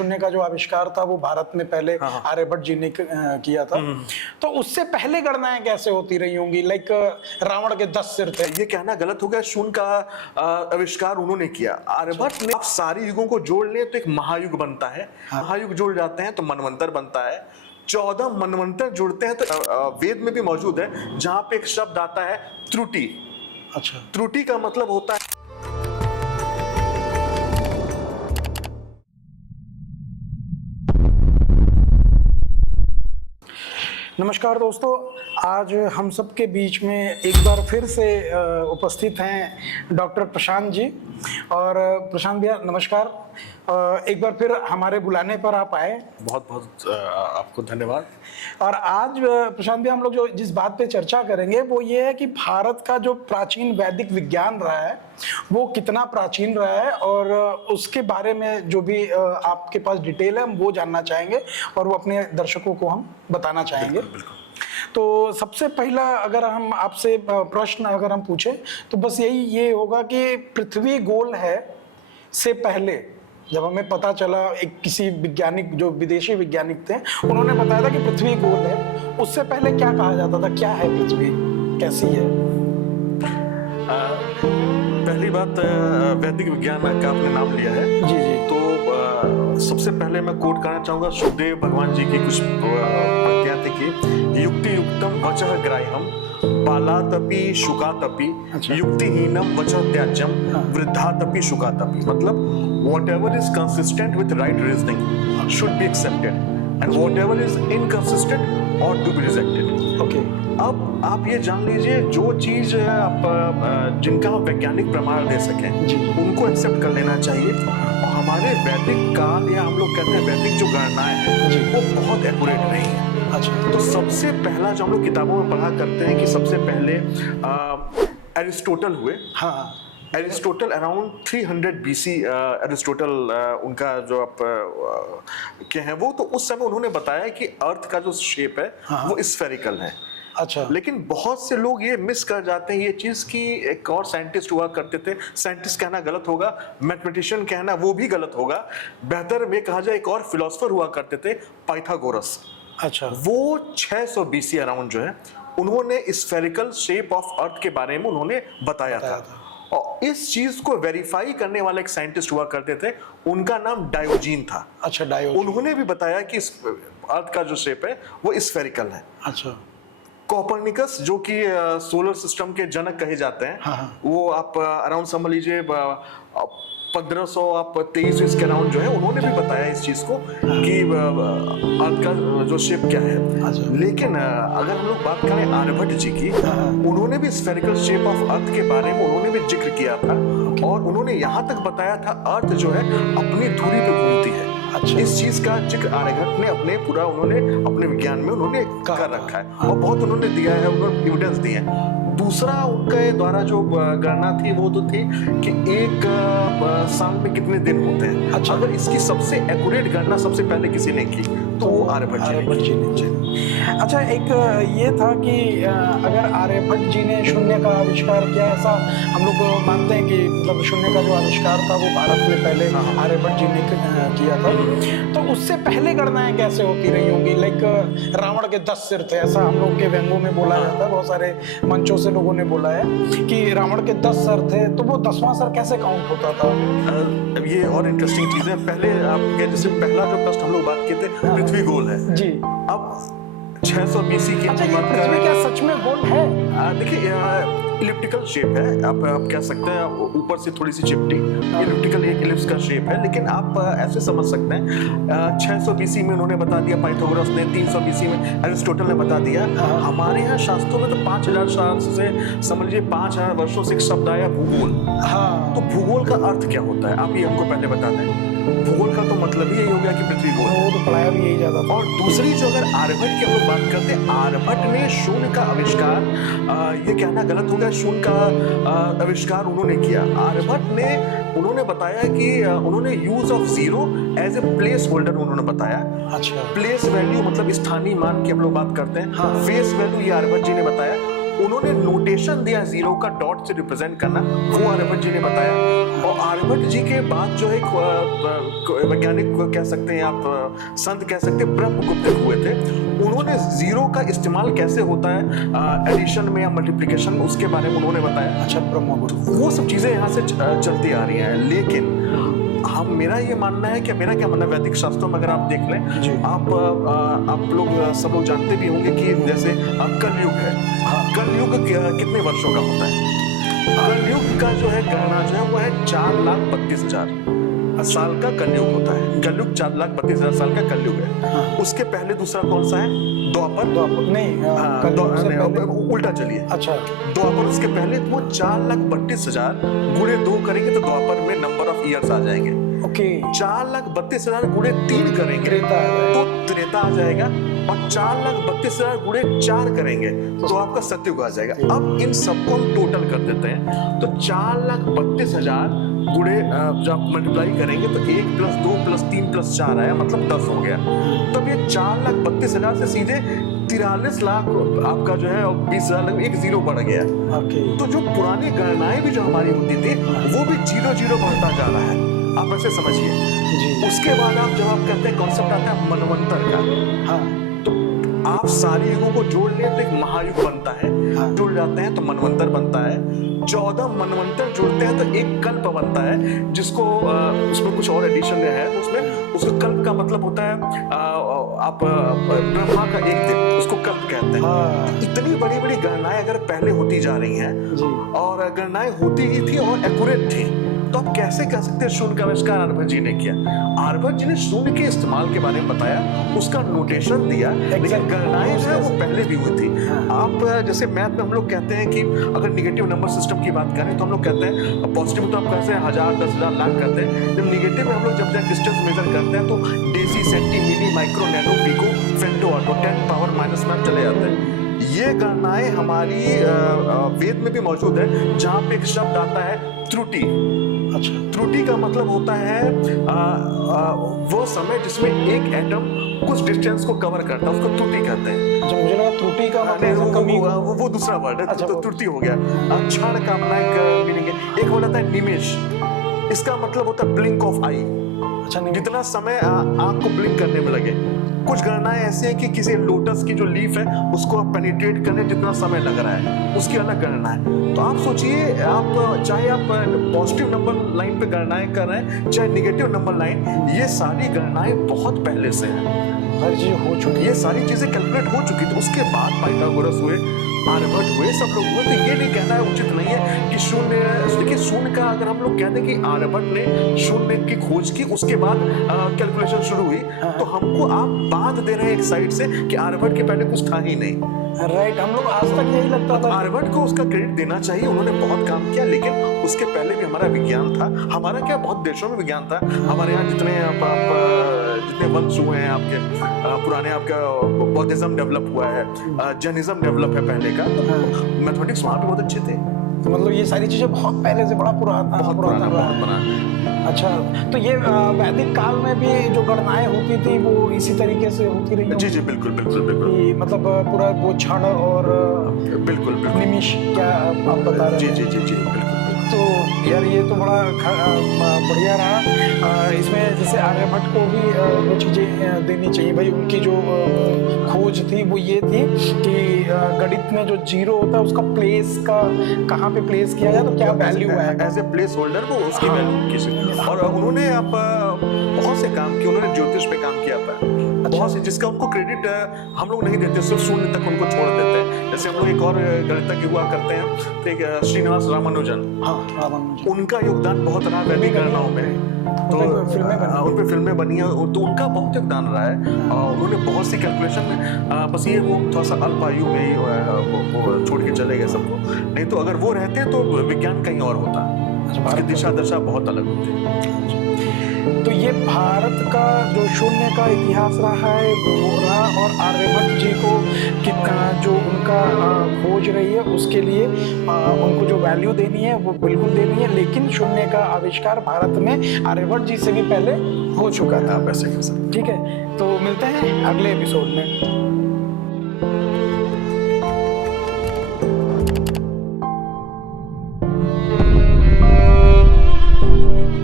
शून्य का जो आविष्कार था वो भारत में पहले आर्यभट्ट जी ने किया था। तो उससे पहले गणनाएं कैसे होती रही होंगी? लाइक रावण के 10 सिर थे। ये कहना गलत हो गया, शून्य का आविष्कार उन्होंने किया, आर्यभट्ट ने। आप सारे युगों को जोड़ ले तो एक महायुग बनता है। महायुग जुड़ जाते हैं तो मनवंतर बनता है। 14 मनवंतर जुड़ते हैं तो वेद में भी मौजूद है, जहां पे एक शब्द आता है त्रुटि। अच्छा, त्रुटि का मतलब होता है नमस्कार दोस्तों, आज हम सबके बीच में एक बार फिर से उपस्थित हैं डॉक्टर प्रशांत जी। और प्रशांत भैया नमस्कार, एक बार फिर हमारे बुलाने पर आप आए, बहुत बहुत आपको धन्यवाद। और आज प्रशांत भैया हम लोग जो जिस बात पे चर्चा करेंगे वो ये है कि भारत का जो प्राचीन वैदिक विज्ञान रहा है वो कितना प्राचीन रहा है, और उसके बारे में जो भी आपके पास डिटेल है हम वो जानना चाहेंगे और वो अपने दर्शकों को हम बताना चाहेंगे। बिल्कुल। तो सबसे पहला अगर हम आपसे प्रश्न अगर हम पूछें तो बस ये होगा कि पृथ्वी गोल है से पहले जब हमें पता चला, एक किसी वैज्ञानिक जो विदेशी वैज्ञानिक थे उन्होंने बताया था कि पृथ्वी गोल है, उससे पहले क्या कहा जाता था? क्या है पृथ्वी, कैसी है? पहली बात, वैदिक विज्ञान का आपने नाम लिया है। जी जी। तो सबसे पहले मैं कोट करना चाहूंगा सुखदेव भगवान जी की कुछ पंक्तियां थी कि युक्ति युक्तम वचः ग्राह्यम बालातपि शुकातपि युक्तिहीनम वचः त्याज्यम वृद्धातपि शुकातपि। मतलब whatever is consistent with right reasoning should be accepted and whatever is inconsistent ought to be rejected। Okay. अब आप ये जान लीजिए, जो चीज आप जिनका हम वैज्ञानिक प्रमाण दे सकें उनको एक्सेप्ट कर लेना चाहिए। और हमारे वैदिक काल या हम लोग कहते हैं वैदिक जो गणनाएं हैं वो बहुत एक्यूरेट रही हैं। अच्छा, तो सबसे पहला जो हम लोग किताबों में पढ़ा करते हैं कि सबसे पहले एरिस्टोटल हुए। हाँ, एरिस्टोटल अराउंड 300 BC एरिस्टोटल उनका जो आप के हैं वो, तो उस समय उन्होंने बताया कि अर्थ का जो शेप है वो स्फेरिकल है। अच्छा। लेकिन बहुत से लोग ये मिस कर जाते हैं ये चीज कि एक और साइंटिस्ट हुआ करते थे, साइंटिस्ट कहना गलत होगा, मैथमेटिशियन कहना वो भी गलत होगा, बेहतर में कहा जाए एक और फिलोसोफर हुआ करते थे, पाइथागोरस। अच्छा। वो 600 BC अराउंड जो है उन्होंने स्फेरिकल शेप ऑफ अर्थ के बारे में उन्होंने बताया था। और इस चीज को वेरीफाई करने वाला एक साइंटिस्ट हुआ करते थे, उनका नाम डायोजीन था। अच्छा, डायोजीन। उन्होंने भी बताया कि अर्थ का जो शेप है वो स्फेरिकल है। अच्छा। कोपरनिकस जो कि सोलर सिस्टम के जनक कहे जाते हैं, वो आप अराउंड समझ लीजिए 1523 के अराउंड जो है उन्होंने भी बताया इस चीज को कि अर्थ का जो शेप क्या है। लेकिन अगर हम लोग बात करें आर्यभट्ट जी की, उन्होंने भी स्फेरिकल शेप ऑफ अर्थ के बारे में उन्होंने भी जिक्र किया था, और उन्होंने यहाँ तक बताया था अर्थ जो है अपनी धुरी पे घूमती है। अच्छा। इस चीज का जिक्र आर्यभट्ट ने उन्होंने अपने विज्ञान में उन्होंने कर रखा है और बहुत उन्होंने दिया है, उन्होंने एविडेंस दिए हैं। दूसरा उनके द्वारा जो गणना थी वो तो थी कि एक साल में कितने दिन होते हैं। अच्छा। अगर इसकी सबसे एक्यूरेट गणना सबसे पहले किसी ने की तो वो आर्यभट्ट जी ने। अच्छा, एक ये था कि अगर आर्यभट्ट जी ने शून्य का आविष्कार किया, ऐसा हम लोग मानते हैं कि मतलब शून्य का जो आविष्कार था वो भारत में पहले आर्यभट्ट जी ने किया था, तो उससे पहले गणनाएं कैसे होती रही होंगी? लाइक रावण के 10 सिर थे, ऐसा हम लोग के व्यंगों में बोला जाता है, बहुत सारे मंचों से लोगों ने बोला है कि रावण के 10 सर थे, तो वो 10वां सर कैसे काउंट होता था? ये और इंटरेस्टिंग चीज है। पहले आप जैसे पहला जो प्रश्न हम लोग बात किए थे, पृथ्वी गोल है जी। अब 600 BC की पृथ्वी क्या सच में गोल है? देखिए इलिप्टिकल शेप है, आप कह सकते हैं, ऊपर से थोड़ी सी चिपटी इलिप्टिकल एक इलिप्स का शेप है। लेकिन आप ऐसे समझ सकते हैं 600 BC में उन्होंने बता दिया, पाइथागोरस ने 300 BC में एरिस्टोटल ने बता दिया। हमारे यहाँ शास्त्रों में तो 5000 साल से समझ लीजिए 5000 वर्षों से एक शब्द आया भूगोल। हाँ, तो भूगोल का अर्थ क्या होता है आप ये हमको पहले बता दें। भूगोल का तो मतलब ही यही हो गया कि पृथ्वी गोल है, तो पढ़ाया भी यही ज्यादा। और दूसरी जो अगर आर्यभट्ट की हम लोग बात करते हैं, आर्यभट्ट ने शून्य का आविष्कार, ये कहना गलत हो गया, शून्य का आविष्कार उन्होंने किया। आर्यभट्ट ने उन्होंने बताया कि उन्होंने use of zero as a place holder उन्होंने बताया। अच्छा। प्लेस वैल्यू मतलब स्थानीय मान की हम लोग बात करते हैं। हाँ। फेस वैल्यू ये आर्यभट्ट जी ने बताया। उन्होंने नोटेशन दिया जीरो का डॉट से रिप्रेजेंट करना, वो आर्यभट्ट जी ने बताया। और आर्यभट्ट जी के बाद जो एक वैज्ञानिक कह सकते हैं आप, संत कह सकते हैं, ब्रह्मगुप्त हुए थे। उन्होंने जीरो का इस्तेमाल कैसे होता है एडिशन में या मल्टीप्लिकेशन में, उसके बारे में उन्होंने बताया। अच्छा, ब्रह्मगुप्त। वो सब चीजें यहाँ से चलती आ रही हैं। लेकिन मेरा ये मानना है कि मेरा क्या मानना है, वैदिक शास्त्रों में अगर आप देख लें, आप लोग सब लोग जानते भी होंगे कि जैसे कलयुग है। कलयुग कितने वर्षों का होता है? कलयुग का जो है गणना जो है वो है 4,32,000 साल का कलयुग होता है। कलयुग 4,32,000 साल का कलयुग है। उसके पहले दूसरा कौन सा है? द्वापर। नहीं, उल्टा चलिए। अच्छा, द्वापर उसके पहले, वो 4,32,000 गुणे 2 करेंगे तो द्वापर में नंबर ऑफ ईयर्स आ जाएंगे। ओके। 4,32,000 गुणे 3 करेंगे तो त्रेता आ जाएगा। और 4,32,000 गुणे 4 करेंगे तो आपका सतयुग आ जाएगा। अब इन सबको हम टोटल कर देते हैं, तो 4,32,000 गुणे जब आप मल्टीप्लाई करेंगे तो 1 + 2 + 3 + 4 आया, मतलब 10 हो गया। तब ये 4,32,000 से सीधे 43 लाख आपका जो है 20,000 एक जीरो बढ़ गया। तो जो पुरानी गणनाएं भी जो हमारी होती थी वो भी 0-0 बढ़ता जा रहा है। आप ऐसे समझिए। उसके बाद जब आप कहते हैं कॉन्सेप्ट आता है मनवंतर का। हाँ, तो आप सारी युगों को जोड़ लें तो एक महायुग बनता है। हाँ, जुड़ जाते हैं तो मनवंतर बनता है। 14 मनवंतर जोड़ते हैं तो एक कल्प बनता है, जिसको उसमें कुछ और एडिशन है। उसमें उसका कल्प का मतलब होता है आप ब्रह्मा का एक दिन, उसको कल्प कहते हैं। हाँ। इतनी बड़ी बड़ी गणनाएं अगर पहले होती जा रही हैं और गणनाएं होती ही थी और एक्यूरेट थी, तो आप कैसे कह सकते हैं शून्य का आविष्कार आर्यभट्ट जी ने किया? आर्यभट्ट जी ने शून्य के इस्तेमाल के बारे में बताया, उसका नोटेशन दिया, लेकिन गणनाएं जो है वो पहले भी हुई थी। आप जैसे मैथ में हम लोग कहते हैं कि अगर निगेटिव नंबर सिस्टम की बात करें तो हम लोग कहते हैं, पॉजिटिव तो हम कहते हैं 1000, 10,000, लाख करते हैं। जब निगेटिव में हम लोग जब डिस्टेंस मेजर करते हैं तो deci, centi, milli, micro, nano, pico, femto, atto, 10 power -9 चले जाते हैं। ये गणनाएं हमारी वेद में भी मौजूद है, जहां पे एक शब्द आता है त्रुटि। अच्छा, त्रुटि का मतलब होता है वो समय जिसमें एक एटम कुछ डिस्टेंस को कवर करता है, उसको त्रुटि कहते हैं। अच्छा, मुझे लगा त्रुटि का मतलब कमी, वो दूसरा वर्ड है। अच्छा, तो त्रुटि हो गया। क्षण का अपना एक मीनिंग है। एक वर्ड आता है निमेष, इसका मतलब होता है ब्लिंक ऑफ आई। अच्छा, जितना समय आंख को ब्लिंक करने में लगे। कुछ गणनाएं ऐसी हैं कि किसी लोटस की जो लीफ है उसको आप पेनिट्रेट करने जितना समय लग रहा है, उसकी अलग गणना है। तो आप सोचिए, आप चाहे आप पॉजिटिव नंबर लाइन पे गणनाएं कर रहे हैं, चाहे निगेटिव नंबर लाइन, ये सारी गणनाएं बहुत पहले से हैं, हर चीज हो चुकी, ये सारी चीजें कैलकुलेट हो चुकी थी। उसके बाद पाइथागोरस हुए, आर्यभट्ट हुए, सब लोग हुए। तो ये नहीं कहना है, उचित नहीं है कि शून्य। देखिए, शून्य का अगर हम लोग कहते हैं कि आर्यभट्ट ने शून्य की खोज की, उसके बाद कैलकुलेशन शुरू हुई, तो हमको आप बात दे रहे हैं एक साइड से कि आर्यभट्ट के पहले कुछ था ही नहीं। राइट, हम लोग आज तक यही लगता था। आर्यभट्ट को उसका क्रेडिट देना चाहिए, उन्होंने बहुत काम किया, लेकिन उसके पहले भी हमारा विज्ञान था। हमारा क्या, बहुत देशों में विज्ञान था। हमारे यहाँ जितने वंश हुए हैं आपके पुराने, आपका बौद्धिज्म डेवलप हुआ है, जैनिज्म डेवलप है पहले का, तो मैथमेटिक्स वहाँ पे बहुत अच्छे थे। तो मतलब ये सारी चीजें बहुत पहले से बड़ा पुराना बहुत बना। अच्छा, तो ये वैदिक काल में भी जो गणनाएं होती थी वो इसी तरीके से होती रही? जी जी, बिल्कुल बिल्कुल बिल्कुल। मतलब पूरा वो क्षण और बिल्कुल निमिष क्या आप बता रहे हैं? जी जी जी जी, बिल्कुल। तो यार ये तो बड़ा बढ़िया रहा। इसमें जैसे आर्यभट्ट को भी वो चीज़ें देनी चाहिए भाई। उनकी जो खोज थी वो ये थी कि गणित में जो जीरो होता है उसका प्लेस का कहाँ पे प्लेस किया जाए तो क्या वैल्यू है, एज ए प्लेस होल्डर वो उसकी वैल्यू किसी। और उन्होंने बहुत से काम किए, उन्होंने ज्योतिष पे काम किया था। बहुत से जिसका उनको क्रेडिट हम लोग नहीं देते, सिर्फ शून्य तक उनको छोड़ देते हैं। जैसे हम लोग एक और गणितज्ञ हुआ करते हैं, तो एक श्रीनिवास रामानुजन। हाँ, रामानुजन, उनका योगदान बहुत रहा वैदिक गणनाओं में। तो उन पे फिल्में बनी है, तो उनका बहुत योगदान रहा है। उन्होंने बहुत सी कैलकुलेशन, बस ये वो थोड़ा सा अल्प आयु में ही वो छोड़ के चले गए सबको। नहीं तो अगर वो रहते तो विज्ञान कहीं और होता, उसकी दिशा दशा बहुत अलग होती। तो ये भारत का जो शून्य का इतिहास रहा है वो रहा, और आर्यभट्ट जी को कितना जो उनका खोज रही है उसके लिए उनको जो वैल्यू देनी है वो बिल्कुल देनी है। लेकिन शून्य का आविष्कार भारत में आर्यभट्ट जी से भी पहले हो चुका था, वैसे। ठीक है, तो मिलते हैं अगले एपिसोड में।